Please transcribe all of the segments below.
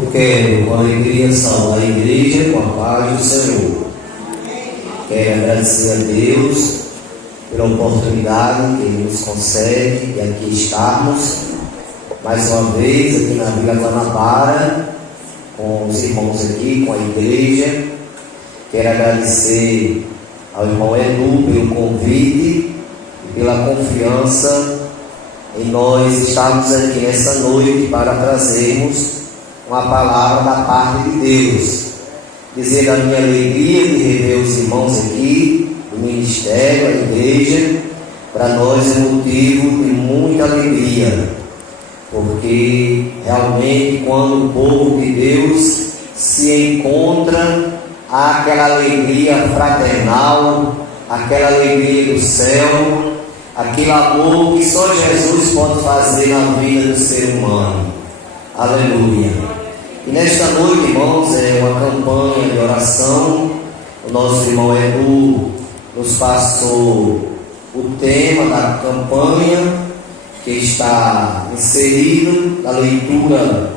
Eu quero, com alegria, saudar a igreja com a paz do Senhor. Quero agradecer a Deus pela oportunidade que Ele nos concede de aqui estarmos mais uma vez aqui na Vila Guanabara, com os irmãos aqui, com a igreja. Quero agradecer ao irmão Edu pelo convite e pela confiança em nós estarmos aqui nessa noite para trazermos uma palavra da parte de Deus. Dizer da minha alegria de rever os irmãos aqui, do ministério, a igreja, para nós é motivo de muita alegria, porque realmente quando o povo de Deus se encontra, há aquela alegria fraternal, aquela alegria do céu, aquele amor que só Jesus pode fazer na vida do ser humano. Aleluia. E nesta noite, irmãos, é uma campanha de oração. O nosso irmão Edu nos passou o tema da campanha, que está inserido na leitura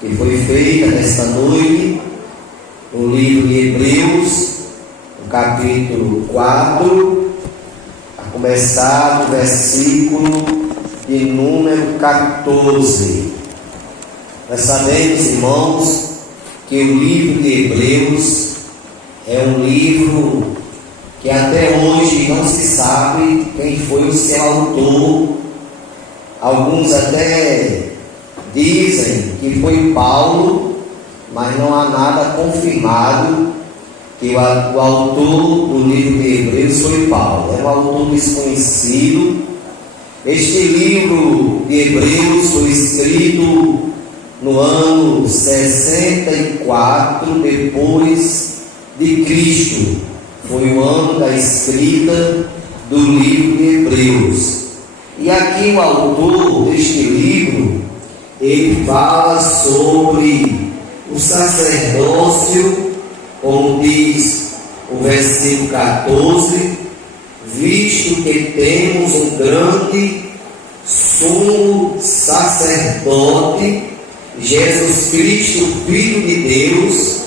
que foi feita nesta noite, no livro de Hebreus, no capítulo 4, a começar do versículo de número 14. Nós sabemos, irmãos, que o livro de Hebreus é um livro que até hoje não se sabe quem foi o seu autor. Alguns até dizem que foi Paulo, mas não há nada confirmado que o autor do livro de Hebreus foi Paulo. É um autor desconhecido. Este livro de Hebreus foi escrito no ano 64 depois de Cristo. Foi o ano da escrita do livro de Hebreus. E aqui o autor deste livro, ele fala sobre o sacerdócio, como diz o versículo 14, visto que temos um grande sumo sacerdote, Jesus Cristo, Filho de Deus,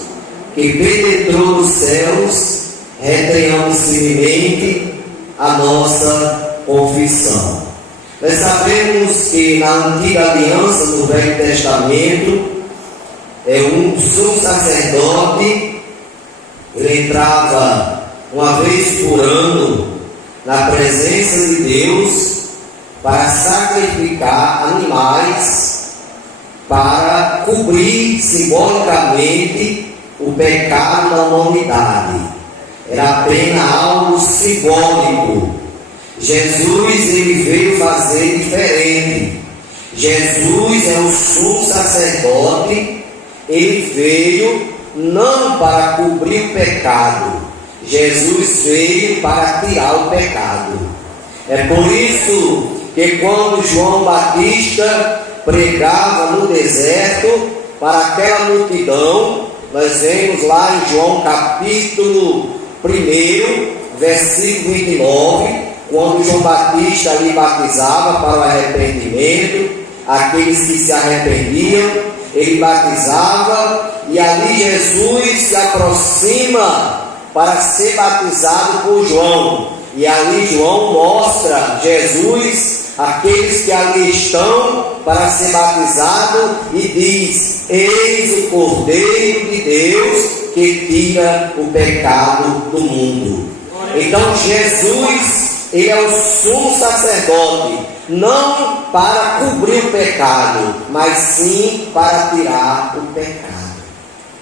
que penetrou nos céus, retenhamos firmemente a nossa confissão. Nós sabemos que na antiga aliança, no Velho Testamento, um sumo sacerdote, ele entrava uma vez por ano na presença de Deus para sacrificar animais para cobrir simbolicamente o pecado da humanidade. Era apenas algo simbólico. Jesus, ele veio fazer diferente. Jesus é o sumo sacerdote. Ele veio não para cobrir o pecado. Jesus veio para tirar o pecado. É por isso que quando João Batista pregava no deserto para aquela multidão, nós vemos lá em João capítulo 1, versículo 29, quando João Batista ali batizava para o arrependimento, aqueles que se arrependiam, ele batizava, e ali Jesus se aproxima para ser batizado por João, e ali João mostra Jesus, aqueles que ali estão para ser batizado, e diz: eis o Cordeiro de Deus que tira o pecado do mundo. Então Jesus, ele é o sumo sacerdote, não para cobrir o pecado, mas sim para tirar o pecado.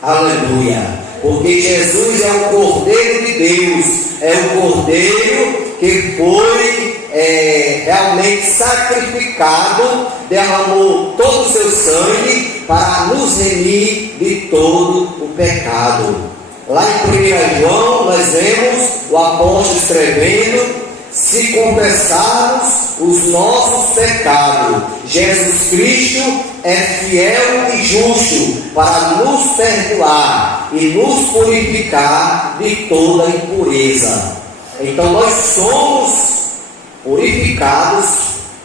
Aleluia! Porque Jesus é o Cordeiro de Deus, é o Cordeiro que foi realmente sacrificado, derramou todo o seu sangue para nos remir de todo o pecado. Lá em 1 João nós vemos o apóstolo escrevendo: se confessarmos os nossos pecados, Jesus Cristo é fiel e justo para nos perdoar e nos purificar de toda impureza. Então nós somos purificados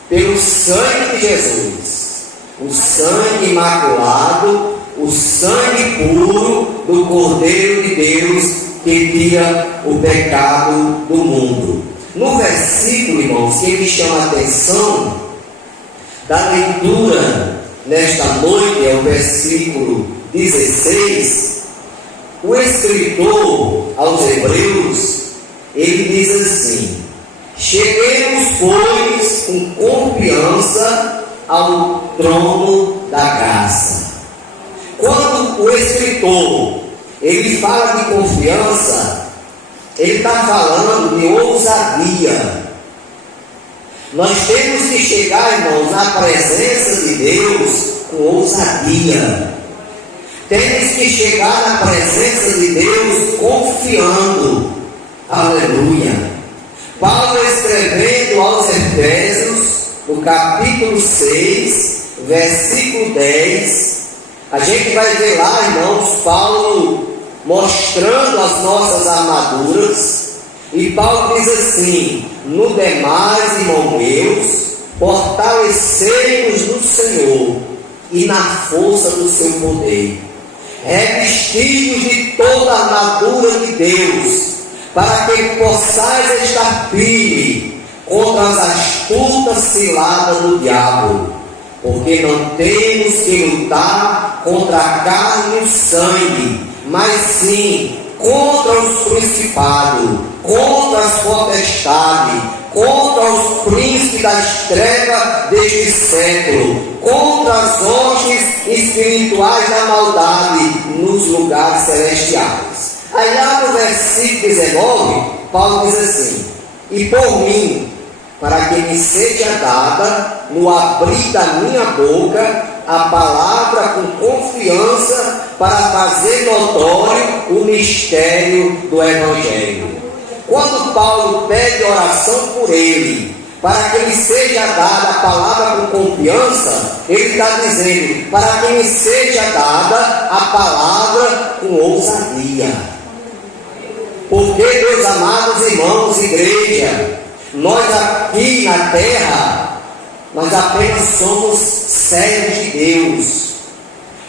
pelo sangue de Jesus, o sangue imaculado, o sangue puro do Cordeiro de Deus que tira o pecado do mundo. No versículo, irmãos, que me chama a atenção da leitura nesta noite, é o versículo 16, o escritor aos Hebreus, ele diz assim: cheguemos, pois, com confiança ao trono da graça. Quando o escritor ele fala de confiança, ele está falando de ousadia. Nós temos que chegar, irmãos, na presença de Deus com ousadia. Temos que chegar na presença de Deus confiando. Aleluia. Paulo escrevendo aos Efésios, no capítulo 6, versículo 10, a gente vai ver lá, irmãos, Paulo mostrando as nossas armaduras, e Paulo diz assim: no demais, irmãos meus, fortalecei-nos no Senhor e na força do seu poder, revestidos de toda a armadura de Deus, para que possais estar firme contra as astutas ciladas do diabo, porque não temos que lutar contra a carne e o sangue, mas sim contra os principados, contra as potestades, contra os príncipes das trevas deste século, contra as hostes espirituais da maldade nos lugares celestiais. Aí lá no versículo 19, Paulo diz assim: e por mim, para que me seja dada, no abrir da minha boca, a palavra com confiança, para fazer notório o mistério do Evangelho. Quando Paulo pede oração por ele, para que lhe seja dada a palavra com confiança, ele está dizendo: para que me seja dada a palavra com ousadia. Porque, meus amados irmãos, igreja, nós aqui na terra, nós apenas somos servos de Deus,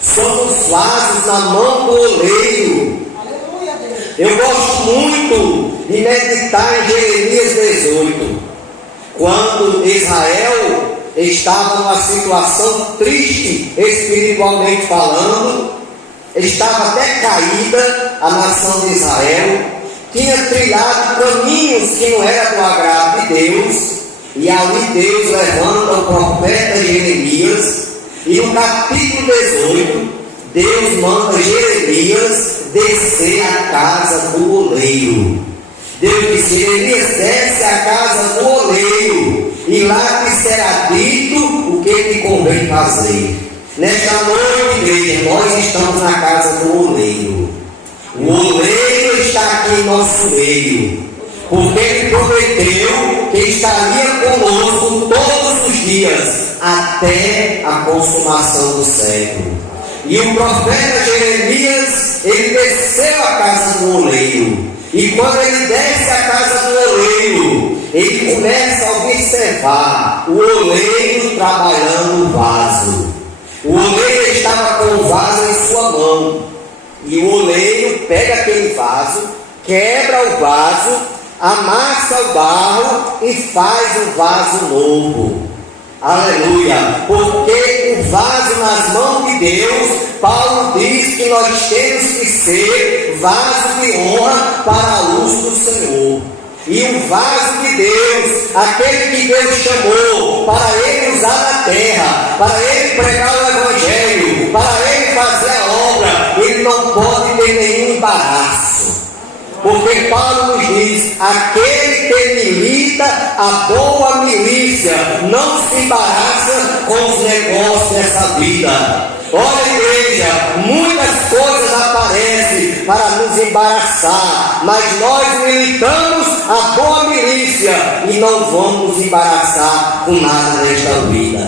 somos vasos na mão do oleiro. Eu gosto muito de meditar em Jeremias 18, quando Israel estava numa situação triste, espiritualmente falando, estava até caída a nação de Israel, tinha trilhado caminhos que não eram do agrado de Deus, e ali Deus levanta o profeta Jeremias, e no capítulo 18, Deus manda Jeremias descer à casa do oleiro. Deus disse: Jeremias, desce à casa do oleiro, e lá te será dito o que te convém fazer. Nesta noite, igreja, nós estamos na casa do oleiro. O oleiro está aqui em nosso meio, porque ele prometeu que estaria conosco todos os dias, até a consumação do século. E o profeta Jeremias, ele desceu à casa do oleiro, e quando ele desce à casa do oleiro, ele começa a observar o oleiro trabalhando o vaso. O oleiro estava com o vaso em sua mão, e o oleiro pega aquele vaso, quebra o vaso, amassa o barro e faz um vaso novo. Aleluia! Porque o vaso nas mãos de Deus, Paulo diz que nós temos que ser vaso de honra para a luz do Senhor. E o vaso de Deus, aquele que Deus chamou para ele usar na terra, para ele pregar o Evangelho, para ele fazer a obra, ele não pode ter nenhum embaraço. Porque Paulo nos diz: aquele que milita a boa milícia não se embaraça com os negócios dessa vida. Olha, igreja, muitas coisas aparecem para nos embaraçar, mas nós militamos a boa milícia e não vamos nos embaraçar com nada nesta vida.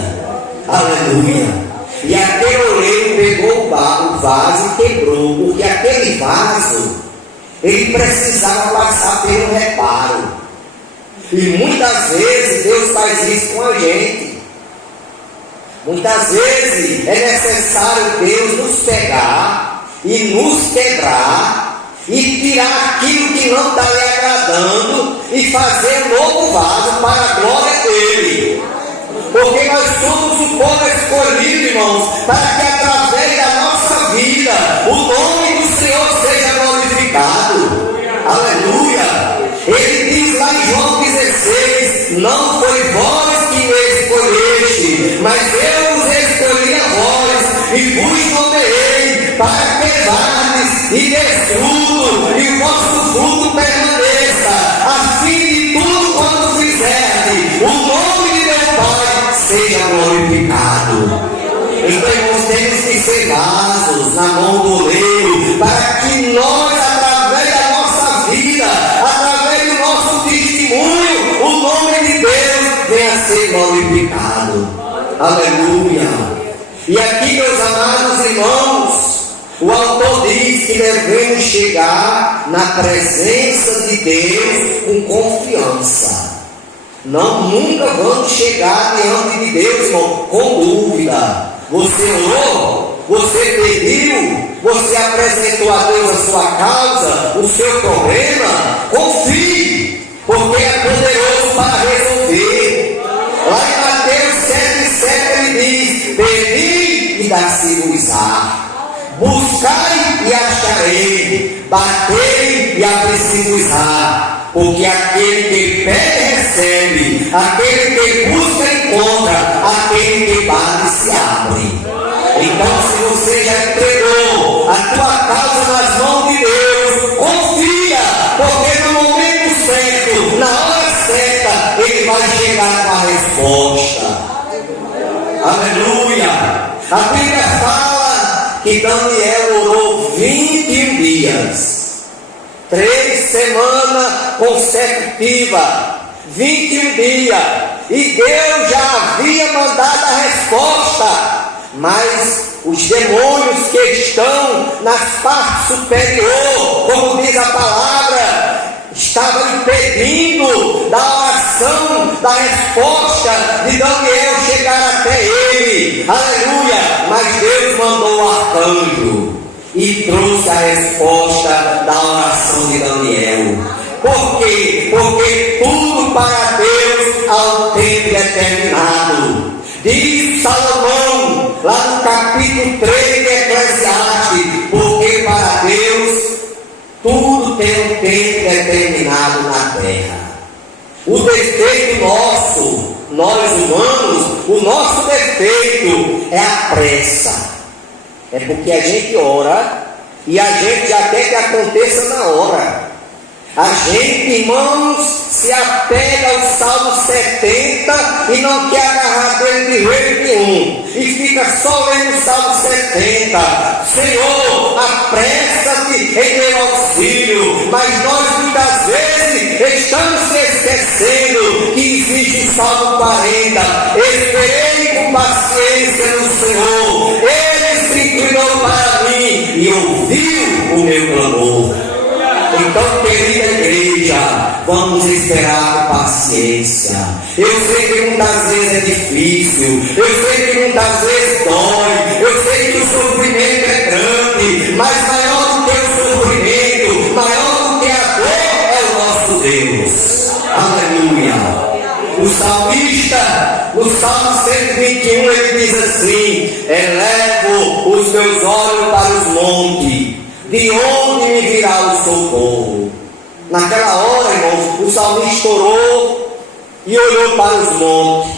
Aleluia! E aquele oleiro pegou o vaso e quebrou, porque aquele vaso ele precisava passar pelo reparo. E muitas vezes Deus faz isso com a gente. Muitas vezes é necessário Deus nos pegar e nos quebrar e tirar aquilo que não está lhe agradando e fazer um novo vaso para a glória dele. Porque nós somos o povo escolhido, irmãos, para que através da nossa vida o nome do Senhor seja glorificado. Aleluia! Ele diz lá em João 16: não foi vós que me escolheste, mas eu vos escolhi a vós e vos nomeei para que vardes e dês fruto, e o vosso fruto permaneça, a fim de tudo quanto fizerdes, o nome de meu Pai seja glorificado. Então, irmãos, temos que ser vasos na mão do oleiro, para que nós, através da nossa vida, através do nosso testemunho, o nome de Deus venha a ser glorificado. Aleluia! E aqui, meus amados irmãos, o autor diz que devemos chegar na presença de Deus com confiança. Nunca vamos chegar diante de Deus, irmão, com dúvida. Você orou, você pediu, você apresentou a Deus a sua causa, o seu problema, confie, porque é poderoso para resolver. Lá em Mateus 7,7 ele diz: pedi e dar-se-vos-á, buscai e acharei, batei e abrir-se-vos-á. Porque aquele que pede recebe, aquele que busca encontra, aquele que bate se abre. Então, se você já entregou a tua causa nas mãos de Deus, confia, porque no momento certo, na hora certa, Ele vai chegar com a resposta. Aleluia! A Bíblia fala que Daniel orou 21 dias. 3 semanas consecutivas, 21 dias, e Deus já havia mandado a resposta, mas os demônios que estão nas partes superiores, como diz a palavra, estavam impedindo da oração, da resposta de Daniel chegar até ele. Aleluia! Mas Deus mandou o arcanjo e trouxe a resposta da oração de Daniel. Por quê? Porque tudo para Deus ao tempo determinado. Diz Salomão, lá no capítulo 3 de Eclesiastes: porque para Deus tudo tem um tempo determinado na terra. O defeito nosso, nós humanos, o nosso defeito é a pressa. É porque a gente ora e a gente já quer que aconteça na hora. A gente, irmãos, se apega ao Salmo 70 e não quer agarrar dele de jeito nenhum. E fica só lendo o Salmo 70. Senhor, apressa-te em meu auxílio. Mas nós muitas vezes estamos se esquecendo que existe o Salmo 40. Esperei com paciência no Senhor. Ele se inclinou para mim e ouviu o meu clamor. Então, querida igreja, vamos esperar com paciência. Eu sei que muitas vezes é difícil, eu sei que muitas vezes dói, eu sei que o sofrimento é grande, mas maior do que o sofrimento, maior do que a dor é o nosso Deus. Aleluia! O salmista, no Salmo 121, ele diz assim: elevo os meus olhos para os montes, de onde me virá o socorro? Naquela hora, irmãos, o salmista orou e olhou para os montes,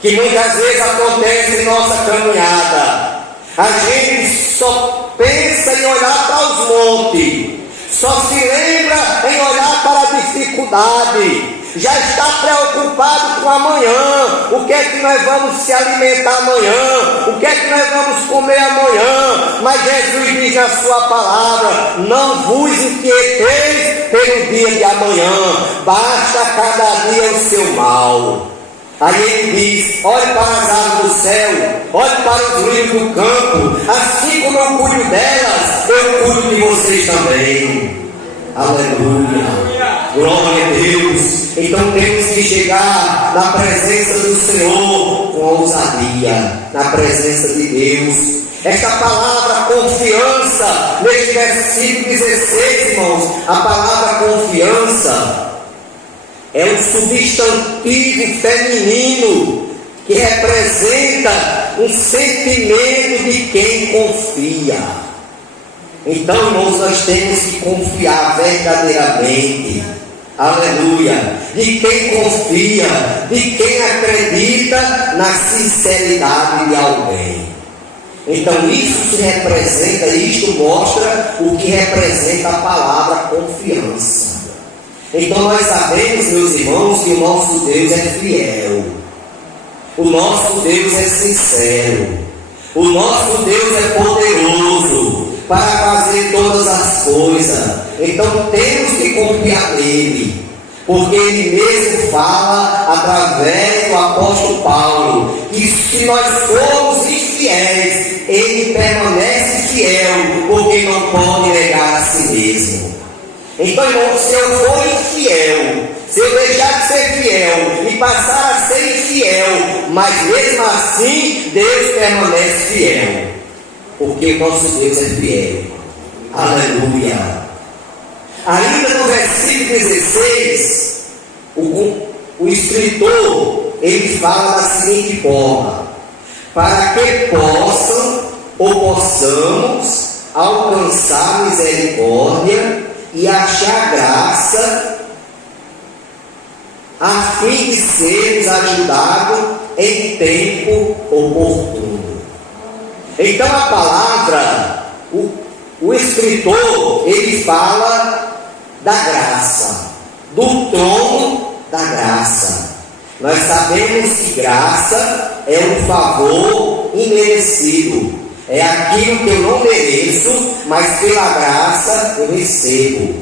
que muitas vezes acontece em nossa caminhada. A gente só pensa em olhar para os montes, só se lembra em olhar para a dificuldade, já está preocupado com amanhã. O que é que nós vamos se alimentar amanhã? O que é que nós vamos comer amanhã? Mas Jesus diz na sua palavra: não vos inquieteis pelo dia de amanhã, basta cada dia o seu mal. Aí ele diz: olhe para as aves do céu, olhe para os lírios do campo, assim como eu cuido delas, eu cuido de vocês também. Aleluia! Glória a Deus. Então temos que chegar na presença do Senhor com ousadia, na presença de Deus. Esta palavra confiança, neste versículo 16, irmãos, a palavra confiança é um substantivo feminino que representa um sentimento de quem confia. Então, irmãos, nós temos que confiar verdadeiramente. Aleluia! De quem confia, de quem acredita na sinceridade de alguém. Então isso se representa, isto mostra o que representa a palavra confiança. Então nós sabemos, meus irmãos, que o nosso Deus é fiel. O nosso Deus é sincero. O nosso Deus é poderoso para fazer todas as coisas. Então temos que confiar nele. Porque ele mesmo fala através do apóstolo Paulo que se nós formos infiéis, ele permanece fiel, porque não pode negar a si mesmo. Então, irmão, se eu for infiel, se eu deixar de ser fiel e passar a ser infiel, mas mesmo assim Deus permanece fiel, porque o nosso Deus é fiel. Aleluia! Ainda no versículo 16, o escritor, ele fala da seguinte forma: para que possamos alcançar misericórdia e achar graça, a fim de sermos ajudados em tempo oportuno. Então a palavra, o escritor, ele fala da graça, do trono da graça. Nós sabemos que graça é um favor imerecido, é aquilo que eu não mereço, mas pela graça eu recebo.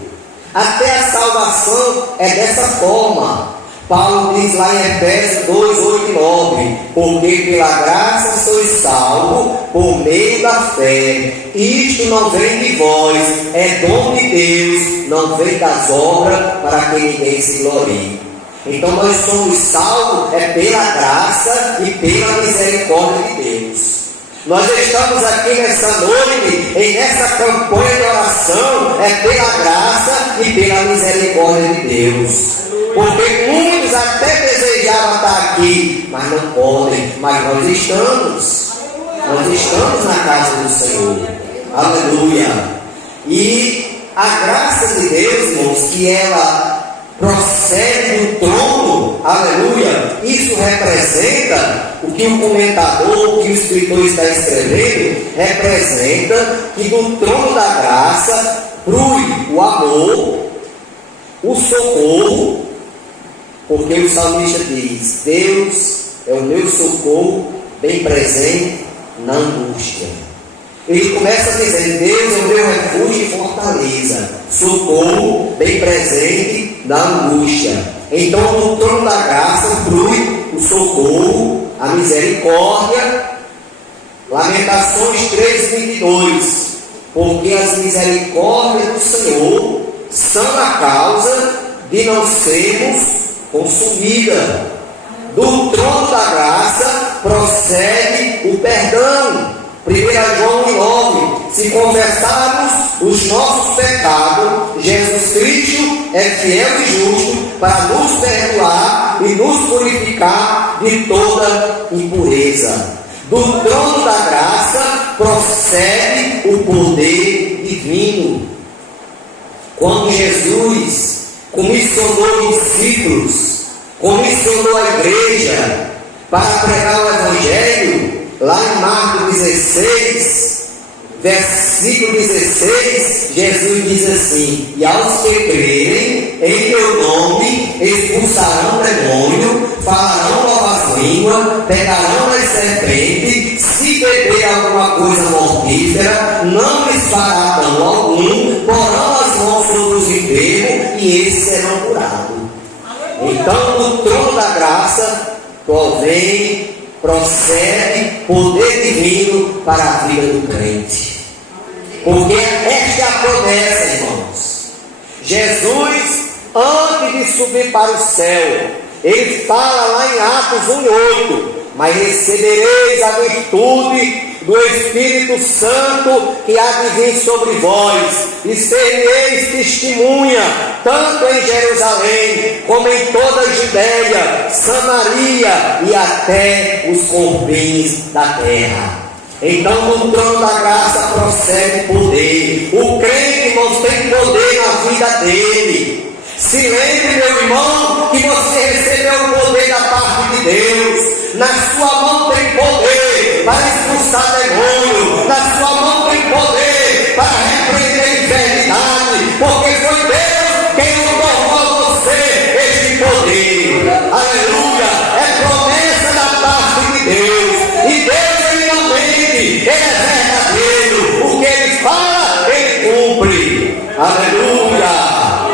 Até a salvação é dessa forma. Paulo diz lá em Efésios 2, 8 e 9: porque pela graça sois salvos por meio da fé. Isto não vem de vós, é dom de Deus, não vem das obras, para que ninguém se glorie. Então nós somos salvos pela graça e pela misericórdia de Deus. Nós estamos aqui nessa noite, nessa campanha de oração, pela graça e pela misericórdia de Deus. Porque muitos até desejavam estar aqui, mas não podem. Mas nós estamos na casa do Senhor. Aleluia! E a graça de Deus, irmãos, que ela procede do trono, aleluia, isso representa o que o comentador, o que o escritor está escrevendo, representa que do trono da graça flui o amor, o socorro. Porque o salmista diz: Deus é o meu socorro bem presente na angústia. Ele começa dizendo: Deus é o meu refúgio e fortaleza, socorro bem presente na angústia. Então do trono da graça flui o socorro, a misericórdia. Lamentações 3:22: porque as misericórdias do Senhor são a causa de não sermos consumida. Do trono da graça procede o perdão. 1 João 1,9: se confessarmos os nossos pecados, Jesus Cristo é fiel e justo para nos perdoar e nos purificar de toda impureza. Do trono da graça procede o poder divino. Quando Jesus comissionou discípulos, comissionou a igreja para pregar o Evangelho, lá em Marcos 16, versículo 16, Jesus diz assim: e aos que crerem em meu nome expulsarão demônio, falarão novas línguas, pegarão as serpentes, se beber alguma coisa mortífera, não lhes fará dano algum, porão as mãos sobre os enfermos e esses serão curados. Então do trono da graça procede poder divino para a vida do crente. Porque esta é a promessa, irmãos. Jesus antes de subir para o céu. Ele fala lá em Atos 1:8: mas recebereis a virtude do Espírito Santo que há de vir sobre vós, e sereis testemunha, tanto em Jerusalém, como em toda a Judéia, Samaria e até os confins da terra. Então, do trono da graça procede poder. O crente, irmãos, tem poder na vida dele. Se lembre, meu irmão, que você recebeu o poder da parte de Deus. Na sua mão tem poder para expulsar demônio. Na sua mão tem poder para repreender enfermidade. Porque foi Deus quem otorgou a você este poder. Aleluia! É promessa da parte de Deus. E Deus, ele não mente, ele é verdadeiro. O que ele fala, ele cumpre. Aleluia!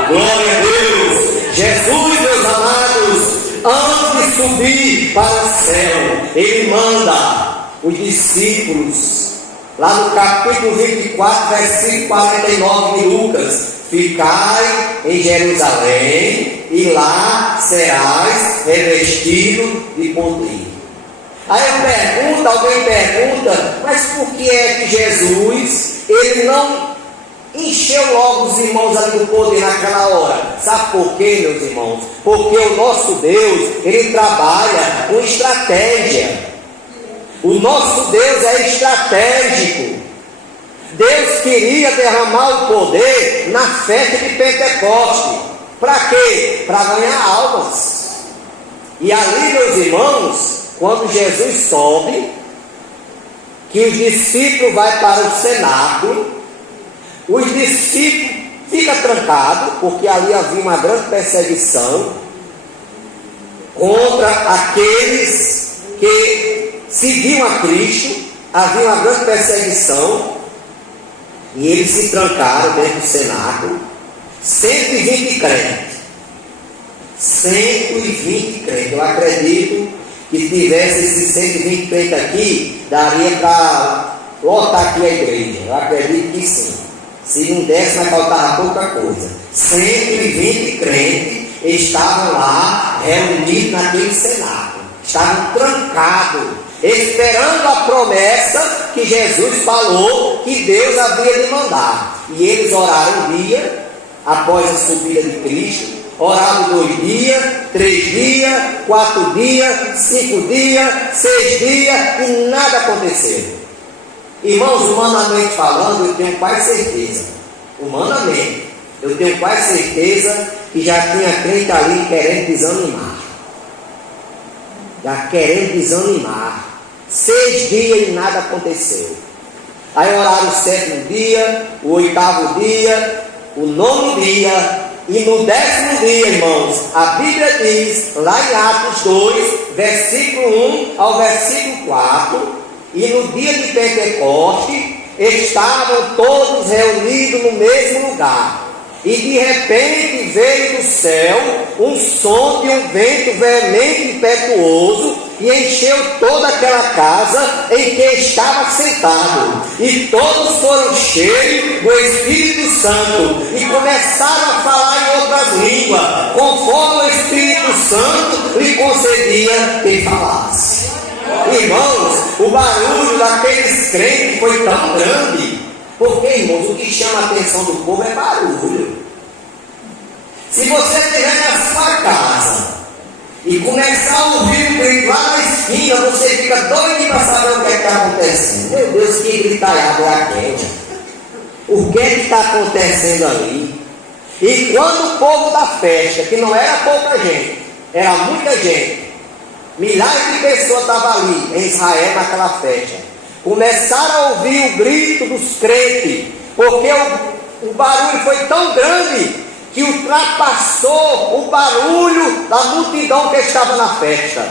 Glória a Deus! Jesus, meus amados, antes de subir para o céu, ele manda os discípulos, lá no capítulo 24, versículo 49 de Lucas: ficai em Jerusalém, e lá serás revestido de poder. Aí alguém pergunta, mas por que é que Jesus, ele não encheu logo os irmãos ali do poder naquela hora? Sabe por quê, meus irmãos? Porque o nosso Deus, ele trabalha com estratégia. O nosso Deus é estratégico. Deus queria derramar o poder na festa de Pentecoste. Para quê? Para ganhar almas. E ali, meus irmãos, quando Jesus sobe, que os discípulos vão para o cenáculo, os discípulos ficam trancados, porque ali havia uma grande perseguição contra aqueles que seguiam a Cristo. Havia uma grande perseguição, e eles se trancaram dentro do cenáculo. 120 crentes. 120 crentes. Eu acredito que se tivesse esses 120 crentes aqui, daria para lotar aqui a igreja. Eu acredito que sim. Se não desse, vai faltar pouca coisa. 120 crentes estavam lá reunidos naquele cenáculo. Estavam trancados, esperando a promessa que Jesus falou que Deus havia de mandar. E eles oraram um dia, após a subida de Cristo. Oraram 2 dias, 3 dias, 4 dias, 5 dias, 6 dias, e nada aconteceu. Irmãos, humanamente falando, eu tenho quase certeza, humanamente, eu tenho quase certeza que já tinha crente ali querendo desanimar. Já querendo desanimar. 6 dias e nada aconteceu. Aí oraram o 7º dia, o 8º dia, o 9º dia, e no 10º dia, irmãos, a Bíblia diz, lá em Atos 2, versículo 1 ao versículo 4, e no dia de Pentecoste, estavam todos reunidos no mesmo lugar. E de repente veio do céu um som de um vento veemente e impetuoso, e encheu toda aquela casa em que estava sentado. E todos foram cheios do Espírito Santo, e começaram a falar em outras línguas, conforme o Espírito Santo lhe concedia que falasse. Irmãos, o barulho daqueles crentes foi tão grande. Porque, irmãos, o que chama a atenção do povo é barulho. Se você estiver na sua casa e começar a ouvir um grito lá na esquina, você fica doido para saber o que está acontecendo. Meu Deus, que gritalhada é aquela? O que está acontecendo ali? E quando o povo da festa, que não era pouca gente, era muita gente, milhares de pessoas estavam ali em Israel naquela festa, começaram a ouvir o grito dos crentes, porque o barulho foi tão grande que ultrapassou o barulho da multidão que estava na festa.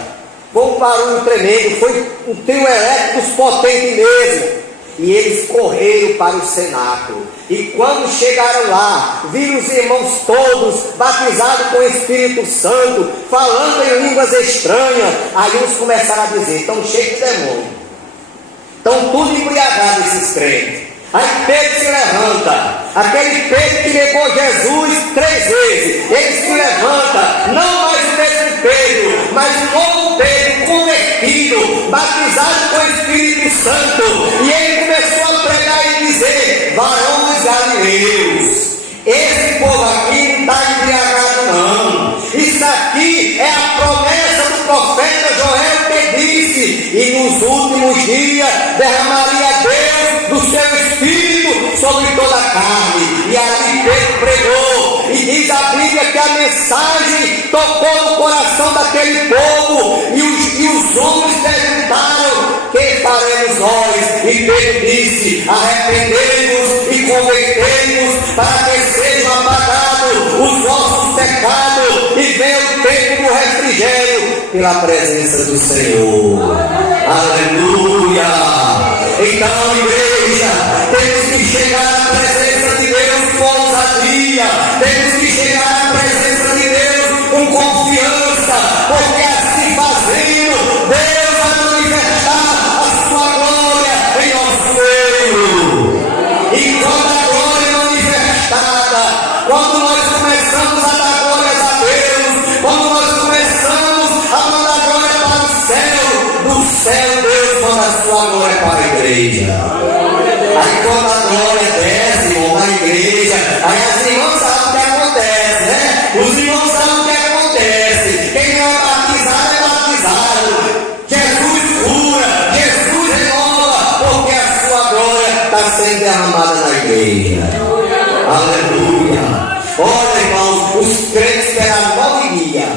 Foi um barulho tremendo, foi um trio elétrico potente mesmo. E eles correram para o cenáculo. E quando chegaram lá, viram os irmãos todos batizados com o Espírito Santo, falando em línguas estranhas. Aí eles começaram a dizer: estão cheios de demônio. Estão tudo embriagados esses crentes. Aí Pedro se levanta. aquele Pedro que negou Jesus 3 vezes, ele se levanta, não mais o mesmo Pedro, mas um novo Pedro convertido, batizado com o Espírito Santo, e ele começou a pregar e dizer: varões galileus, esse povo aqui não está embriagado não, isso aqui é a promessa do profeta Joel que disse: e nos últimos dias derramaria Deus do seu Espírito sobre toda a carne. E ali Pedro pregou, e diz a Bíblia que a mensagem tocou no coração daquele povo, e os homens perguntaram: que faremos nós? E Pedro disse: arrependemos e convertemos, para que sejam apagados os nossos pecados e venha o tempo do refrigério pela presença do Senhor. Aleluia! Então, igreja, temos que chegar à presença de Deus com ousadia, temos que chegar à presença de Deus com confiança, porque assim fazendo, Deus vai manifestar a sua glória em nosso meio. E quando a glória é manifestada, quando nós começamos a dar glórias a Deus, quando nós começamos a mandar glória para o céu, do céu Deus manda a sua glória para a igreja. Aí quando a glória desce, irmão, na igreja, aí as irmãs sabem o que acontece, né? Os irmãos sabem o que acontece. Quem não é batizado é batizado. Jesus cura, Jesus renova, porque a sua glória está sendo derramada na igreja. Aleluia. Olha, irmãos, os crentes esperaram 9 dias.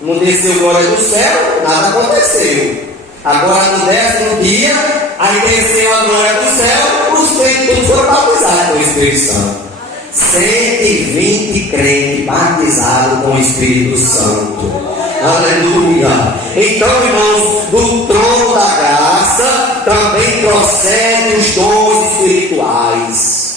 Não desceu glória do céu, nada aconteceu. Agora no 10º dia, aí desceu a glória do céu, os crentes todos foram batizados com o Espírito Santo. 120 crentes batizados com o Espírito Santo. Aleluia. Então, irmãos, do trono da graça também procedem os dons espirituais.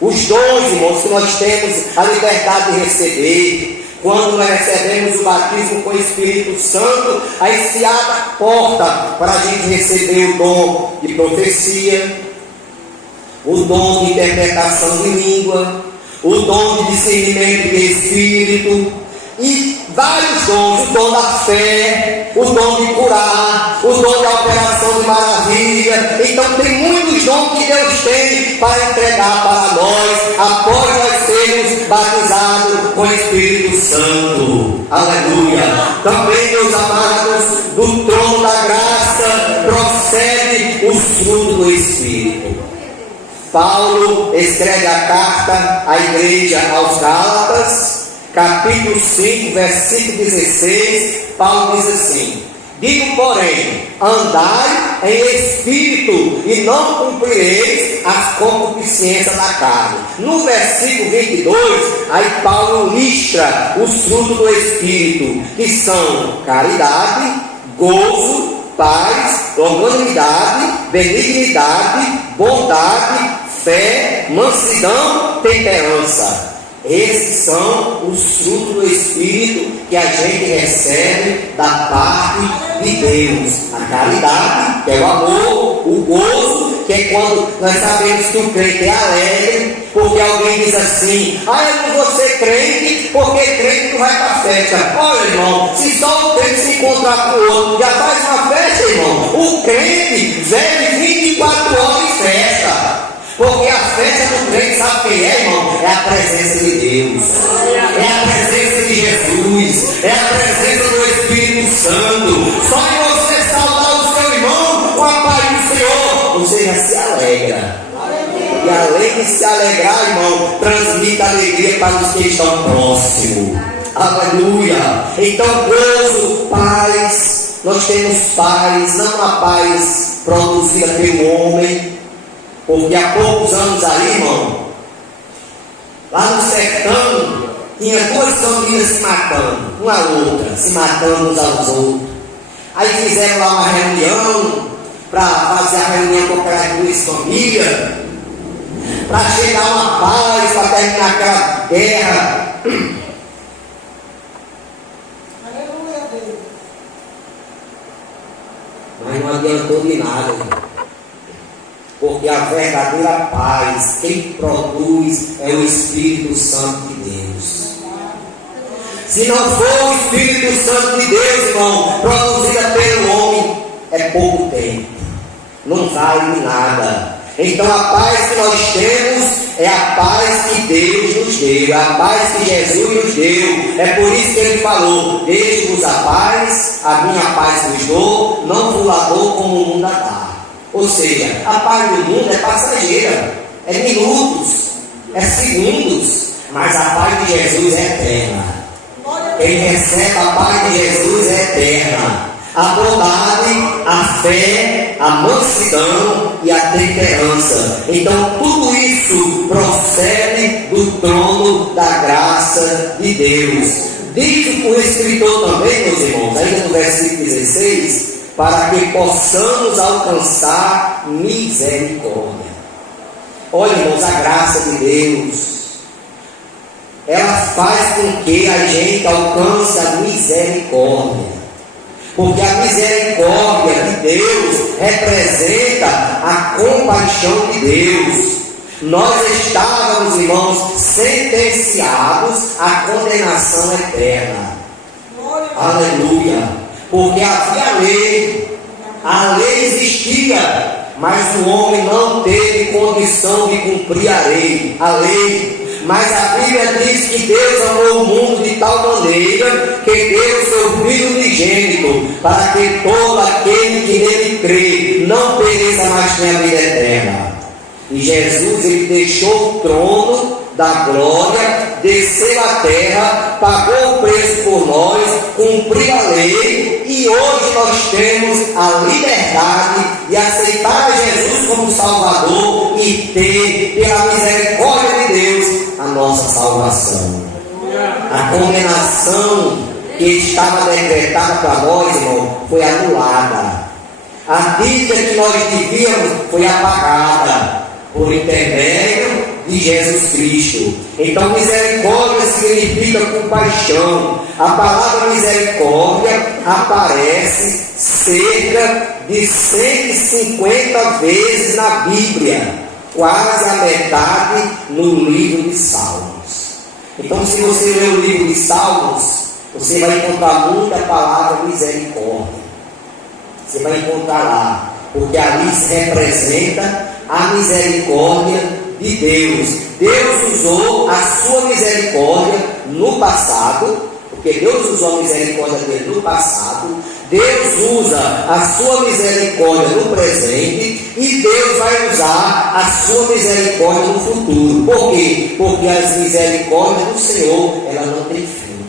Os dons, irmãos, que nós temos a liberdade de receber. Quando nós recebemos o batismo com o Espírito Santo, aí se abre a porta para a gente receber o dom de profecia, o dom de interpretação de língua, o dom de discernimento de espírito e vários dons: o dom da fé, o dom de curar, o dom da operação de maravilha. Então tem muitos dons que Deus tem para entregar para nós após nós sermos batizados com o Espírito Santo. Aleluia. Também, meus amados, do trono da graça procede o fruto do Espírito. Paulo escreve a carta à igreja aos Gálatas, capítulo 5, versículo 16, Paulo diz assim: digo, porém, andai em espírito e não cumprireis as concupiscências da carne. No versículo 22, aí Paulo listra os frutos do Espírito, que são caridade, gozo, paz, longanimidade, benignidade, bondade, fé, mansidão, temperança. Esses são os frutos do Espírito que a gente recebe da parte de Deus. A caridade, que é o amor, o gozo, que é quando nós sabemos que o crente é alegre, porque alguém diz assim: ah, eu não vou ser crente, porque crente não vai para a festa. Olha, irmão, se só o crente se encontrar com o outro, já faz uma festa, irmão. O crente vive 24 horas em festa. Porque a festa do crente, sabe quem é, irmão? É a presença de Deus, é a presença de Jesus, é a presença do Espírito Santo. Só que você saudar o seu irmão com a paz do Senhor, você já se alegra. E além de se alegrar, irmão, transmite alegria para os que estão próximos. Aleluia. Então, gozo, paz. Nós temos paz, não a paz produzida pelo homem. Porque há poucos anos aí, irmão, lá no sertão, tinha 2 famílias se matando, uma a outra, se matando uns aos outros. Aí fizeram lá uma reunião, para fazer a reunião com aquelas 2 famílias, para chegar a uma paz, para terminar aquela guerra. Aleluia, Deus. Mas não adiantou de nada, irmão. Porque a verdadeira paz, quem produz é o Espírito Santo de Deus. Se não for o Espírito Santo de Deus, irmão, produzida pelo homem, é pouco tempo, não vale nada. Então a paz que nós temos é a paz que Deus nos deu, é a paz que Jesus nos deu. É por isso que Ele falou: deixe-vos a paz, a minha paz vos dou, não vos la dou como o mundo a dá. Ou seja, a paz do mundo é passageira, é minutos, é segundos, mas a paz de Jesus é eterna. Quem recebe a paz de Jesus é eterna. A bondade, a fé, a mansidão e a temperança. Então tudo isso procede do trono da graça de Deus. Diz o escritor também, meus irmãos, ainda no versículo 16, para que possamos alcançar misericórdia. Olha, irmãos, a graça de Deus, ela faz com que a gente alcance a misericórdia. Porque a misericórdia de Deus representa a compaixão de Deus. Nós estávamos, irmãos, sentenciados à condenação eterna. Aleluia! Porque havia lei, a lei existia, mas o homem não teve condição de cumprir a lei. Mas a Bíblia diz que Deus amou o mundo de tal maneira que deu seu Filho unigênito, para que todo aquele que nele crê não pereça, mas tenha a vida eterna. E Jesus, Ele deixou o trono da glória, desceu à terra, pagou o preço por nós, cumpriu a lei, e hoje nós temos a liberdade de aceitar Jesus como Salvador e ter, pela misericórdia de Deus, a nossa salvação. A condenação que estava decretada para nós, irmão, foi anulada. A dívida que nós devíamos foi apagada por intermédio de Jesus Cristo. Então misericórdia significa compaixão. A palavra misericórdia aparece cerca de 150 vezes na Bíblia, quase a metade no livro de Salmos. Então, se você ler o livro de Salmos, você vai encontrar muita palavra misericórdia. Você vai encontrar lá, porque ali se representa a misericórdia de Deus. Deus usou a sua misericórdia no passado, porque Deus usou a misericórdia dele no passado. Deus usa a sua misericórdia no presente e Deus vai usar a sua misericórdia no futuro. Por quê? Porque as misericórdias do Senhor, ela não tem fim.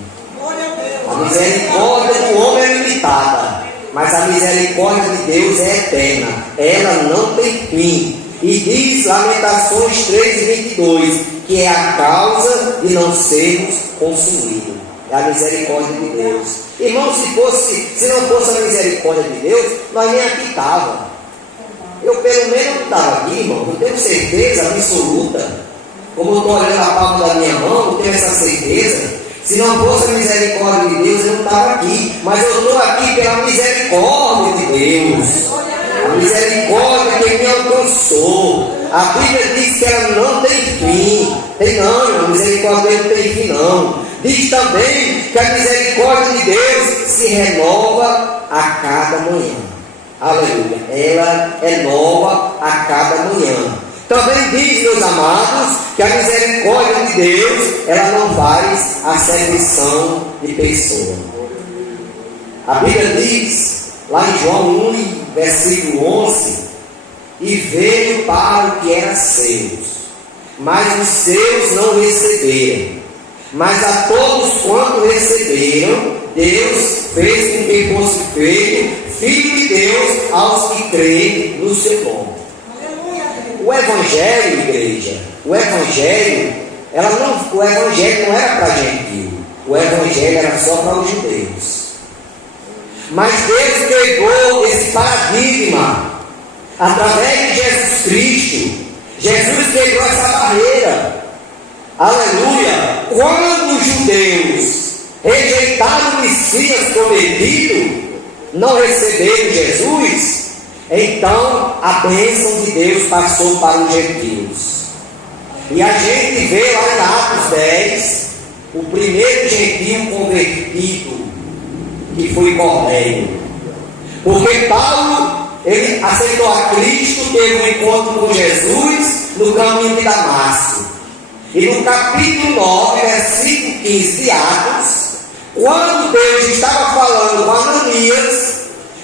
A misericórdia do homem é limitada, mas a misericórdia de Deus é eterna. Ela não tem fim. E diz Lamentações 3:22, que é a causa de não sermos consumidos. É a misericórdia de Deus. Irmão, se não fosse a misericórdia de Deus, nós nem aqui estávamos. Eu pelo menos não estava aqui, irmão. Eu tenho certeza absoluta. Como eu estou olhando a palma da minha mão, eu tenho essa certeza. Se não fosse a misericórdia de Deus, eu não estava aqui. Mas eu estou aqui pela misericórdia de Deus. A misericórdia que me alcançou. A Bíblia diz que ela não tem fim. Tem não, a misericórdia não tem fim não. Diz também que a misericórdia de Deus se renova a cada manhã. Aleluia. Ela é nova a cada manhã. Também diz, meus amados, que a misericórdia de Deus, ela não faz acepção de pessoa. A Bíblia diz, lá em João 1, versículo 11, e veio para o que era seus, mas os seus não receberam. Mas a todos quanto receberam, Deus fez com que fosse feito Filho de Deus aos que creem no seu nome. O Evangelho, igreja, o Evangelho não era para gentil, o Evangelho era só para os judeus. Mas Deus quebrou esse paradigma através de Jesus Cristo. Jesus quebrou essa barreira. Aleluia! Quando os judeus rejeitaram o Messias prometido, não receberam Jesus, Então a bênção de Deus passou para os gentios. E a gente vê lá em Atos 10, o primeiro gentio convertido, que foi Cornélio. Porque Paulo, ele aceitou a Cristo, teve um encontro com Jesus no caminho de Damasco. E no capítulo 9, versículo 15 de Atos, quando Deus estava falando com Ananias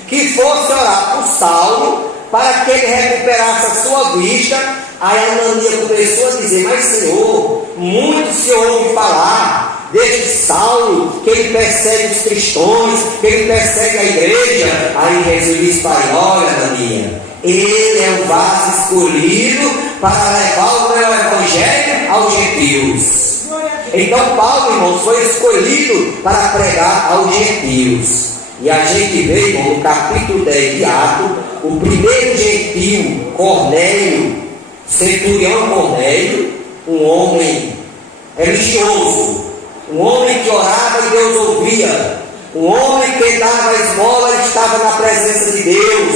que fosse orar por Saulo para que ele recuperasse a sua vista, aí Ananias começou a dizer: mas Senhor, muito se ouve falar deste Saulo, que ele persegue os cristãos, que ele persegue a igreja. Aí Jesus disse para ele: olha, Ananias, ele é o vaso escolhido para levar o meu evangelho aos gentios. Então Paulo, irmãos, foi escolhido para pregar aos gentios. E a gente vê, irmão, no capítulo 10 de Atos, o primeiro gentio, Cornélio, centurião Cornélio, um homem religioso, um homem que orava e Deus ouvia, um homem que dava esmola e estava na presença de Deus.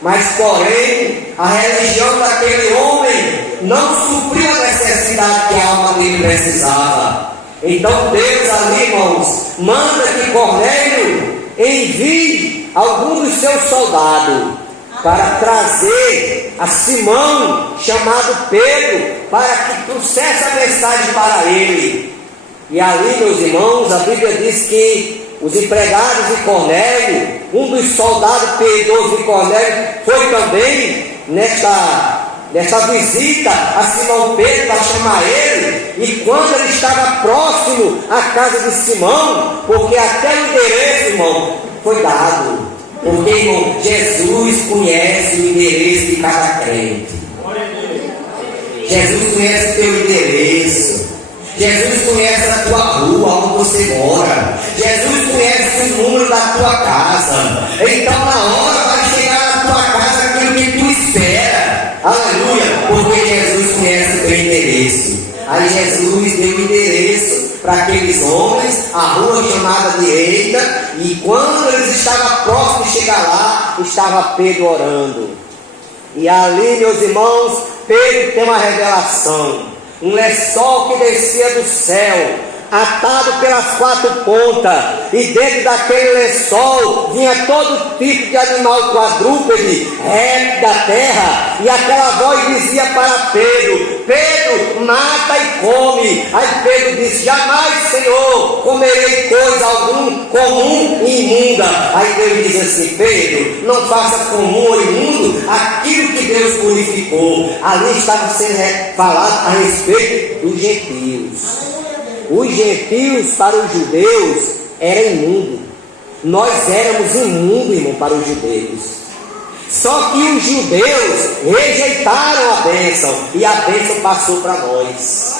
Mas porém, a religião daquele homem não supriu a necessidade que a alma dele precisava. Então Deus ali, irmãos, manda que Cornélio envie algum dos seus soldados para trazer a Simão, chamado Pedro, para que trouxesse a mensagem para ele. E ali, meus irmãos, a Bíblia diz que os empregados de Cornélio, um dos soldados piedosos de Cornélio, foi também nesta visita a Simão Pedro para chamar ele. E quando ele estava próximo à casa de Simão, porque até o endereço, irmão, foi dado. Porque, irmão, Jesus conhece o endereço de cada crente. Jesus conhece o teu endereço. Jesus conhece a tua rua, onde você mora. Jesus conhece o número da tua casa. Então na hora vai chegar na tua casa aquilo que tu espera. Aleluia, porque Jesus conhece o teu endereço. Aí Jesus deu o endereço para aqueles homens, a rua chamada direita. E quando eles estavam próximos de chegar lá, estava Pedro orando. E ali, meus irmãos, Pedro tem uma revelação. Um lençol que descia do céu, atado pelas quatro pontas, e dentro daquele lençol vinha todo tipo de animal quadrúpede, réptil da terra, e aquela voz dizia para Pedro: Pedro, mata e come. Aí Pedro disse: jamais, Senhor, comerei coisa algum comum e imunda. Aí Deus diz assim: Pedro, não faça comum ou imundo aquilo que Deus purificou. Ali estava sendo falado a respeito dos gentios. Os gentios para os judeus era imundo. Nós éramos imundo, irmão, para os judeus. Só que os judeus rejeitaram a bênção, e a bênção passou para nós.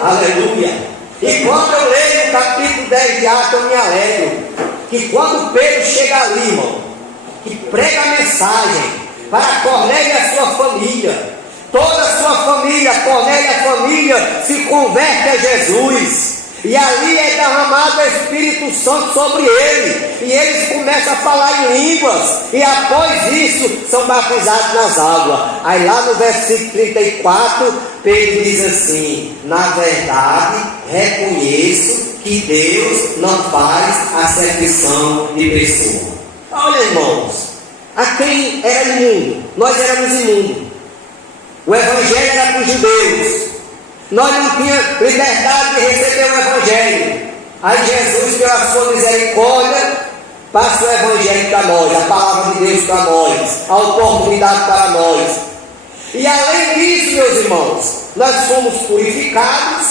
Aleluia. E quando eu leio o capítulo 10 de Atos, eu me alegro que quando Pedro chega ali, irmão, que prega a mensagem para Cornélio e a sua família, toda a sua família, Cornélio e a família, se converte a Jesus. E ali é derramado o Espírito Santo sobre ele. E eles começam a falar em línguas. E após isso, são batizados nas águas. Aí lá no versículo 34, Pedro diz assim: na verdade, reconheço que Deus não faz acepção de pessoa. Olha, irmãos, a quem era imundo? Nós éramos imundos. O Evangelho era para os judeus. Nós não tínhamos liberdade de receber o Evangelho. Aí Jesus, pela sua misericórdia, passa o Evangelho para nós, a palavra de Deus para nós, a oportunidade para nós. E além disso, meus irmãos, nós fomos purificados,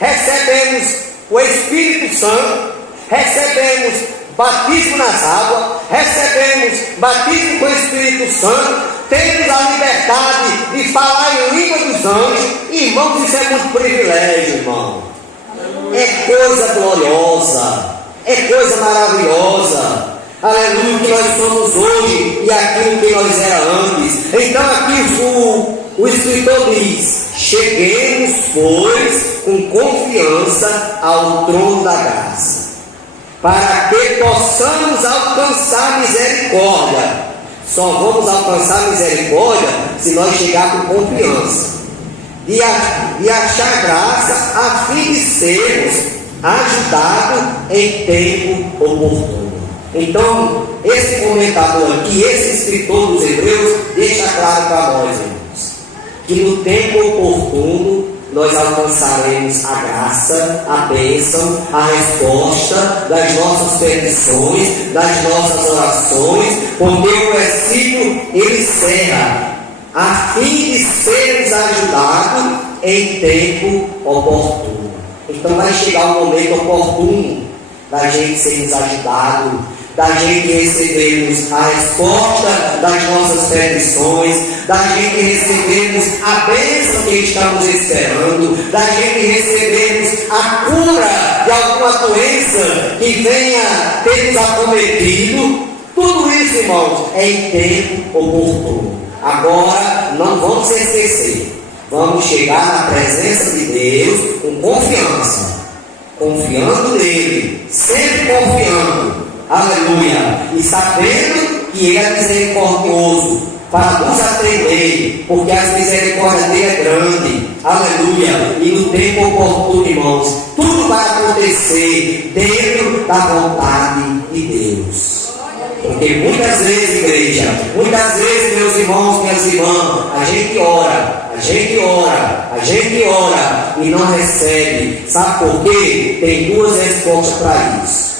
recebemos o Espírito Santo, recebemos batismo nas águas, recebemos batismo com o Espírito Santo, temos a liberdade de falar em língua dos anjos. Irmãos, isso é muito privilégio, irmão. É coisa gloriosa, é coisa maravilhosa. Aleluia, que nós somos hoje e aquilo que nós éramos antes. Então aqui o escritor diz: cheguemos, pois, com confiança ao trono da graça, para que possamos alcançar misericórdia, Só vamos alcançar misericórdia se nós chegarmos com confiança. De achar graça a fim de sermos ajudados em tempo oportuno. Então, esse comentador aqui, esse escritor dos Hebreus, deixa claro para nós, irmãos, que no tempo oportuno nós alcançaremos a graça, a bênção, a resposta das nossas petições, das nossas orações, porque o versículo ele encerra, a fim de sermos ajudados em tempo oportuno. Então vai chegar o momento oportuno da gente sermos ajudados, da gente recebermos a resposta das nossas petições, da gente recebermos a bênção que estamos esperando, da gente recebermos a cura de alguma doença que venha ter nos acometido. Tudo isso, irmãos, é em tempo oportuno. Agora, não vamos se esquecer, vamos chegar na presença de Deus com confiança, confiando nele, sempre confiando. Aleluia! E sabendo que Ele é misericordioso para nos atender, porque as misericórdias dele é grande. Aleluia! E no tempo oportuno, irmãos, tudo vai acontecer dentro da vontade de Deus. Porque muitas vezes, igreja, muitas vezes, meus irmãos, minhas irmãs, a gente ora e não recebe. Sabe por quê? Tem duas respostas para isso.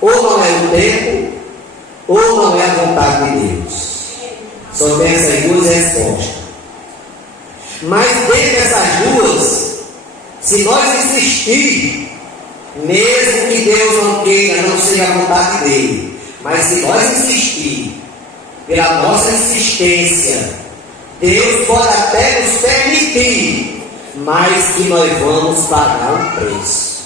Ou não é o tempo, ou não é a vontade de Deus. Só tem essas duas respostas. Mas dentre essas duas, se nós insistir, mesmo que Deus não queira, não seja a vontade dele, mas se nós insistir, pela nossa insistência, Deus pode até nos permitir, mas que nós vamos pagar um preço.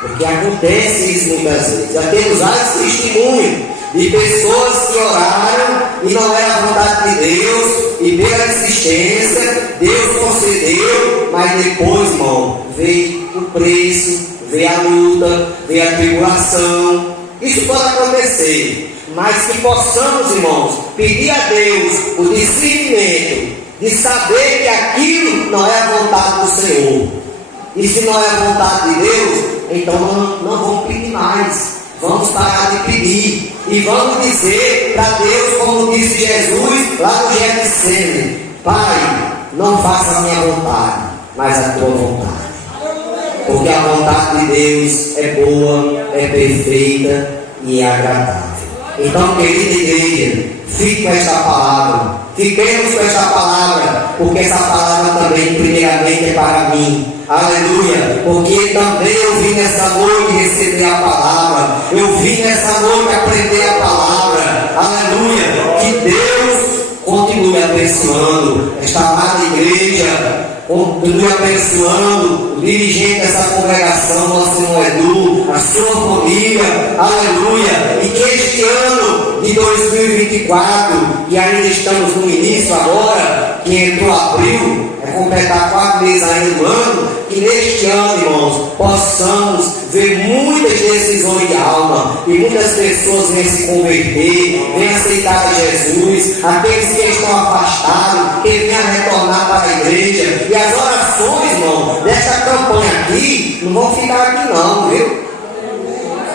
Porque acontece isso muitas vezes. Já temos vários testemunhos de pessoas que oraram e não era a vontade de Deus, e pela insistência, Deus concedeu, mas depois, irmão, veio o preço, veio a luta, veio a tribulação. Isso pode acontecer, mas que possamos, irmãos, pedir a Deus o discernimento de saber que aquilo não é a vontade do Senhor. E se não é a vontade de Deus, então não vamos pedir mais. Vamos parar de pedir. E vamos dizer para Deus, como disse Jesus lá no Getsemane: Pai, não faça a minha vontade, mas a tua vontade. Porque a vontade de Deus é boa, é perfeita e é agradável. Então, querida igreja, fique com esta palavra. Fiquemos com esta palavra, porque essa palavra também, primeiramente, é para mim. Aleluia, porque também eu vim nessa noite receber a palavra, eu vim nessa noite aprender a palavra. Aleluia, que Deus continue abençoando esta amada igreja, continue abençoando o dirigente dessa congregação, nosso irmão Edu, a sua família. Aleluia, e que este ano de 2024, que ainda estamos no início agora, que entrou abril, é completar 4 meses ainda do ano, que neste ano, irmãos, possamos ver muitas decisões de alma, e muitas pessoas venham se converter, venham aceitar a Jesus, aqueles que estão afastados, que venham retornar para a igreja. E as orações, irmão, dessa campanha aqui, não vão ficar aqui não, viu?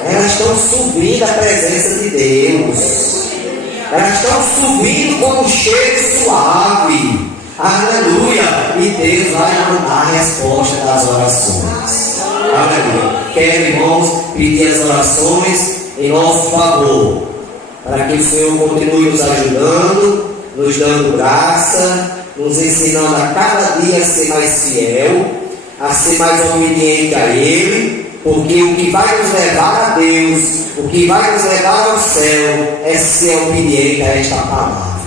Elas estão subindo a presença de Deus. Elas estão subindo como um cheiro suave. Aleluia! E Deus vai mandar a resposta das orações. Aleluia! Quero, irmãos, pedir as orações em nosso favor, para que o Senhor continue nos ajudando, nos dando graça, nos ensinando a cada dia a ser mais fiel, a ser mais obediente a Ele. Porque o que vai nos levar a Deus, o que vai nos levar ao céu, é ser obediente a esta palavra,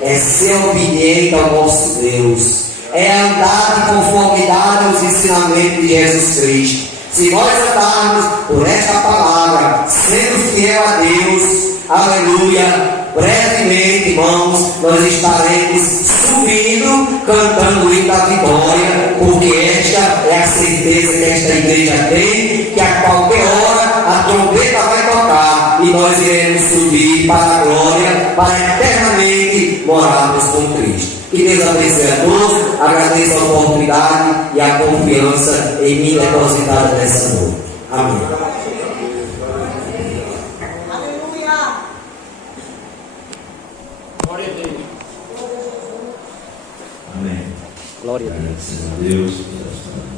é ser obediente ao nosso Deus, é andar de conformidade aos ensinamentos de Jesus Cristo. Se nós andarmos por esta palavra, sendo fiel a Deus, aleluia, brevemente, irmãos, nós estaremos subindo, cantando o hino da vitória, porque esta é a certeza que esta igreja tem, que a qualquer hora a trombeta vai tocar e nós iremos subir para a glória, para eternamente morarmos com Cristo. Que Deus abençoe a todos, agradeço a oportunidade e a confiança em mim depositada nessa noite. Amém. Amém. Glória a Deus. Graças a Deus.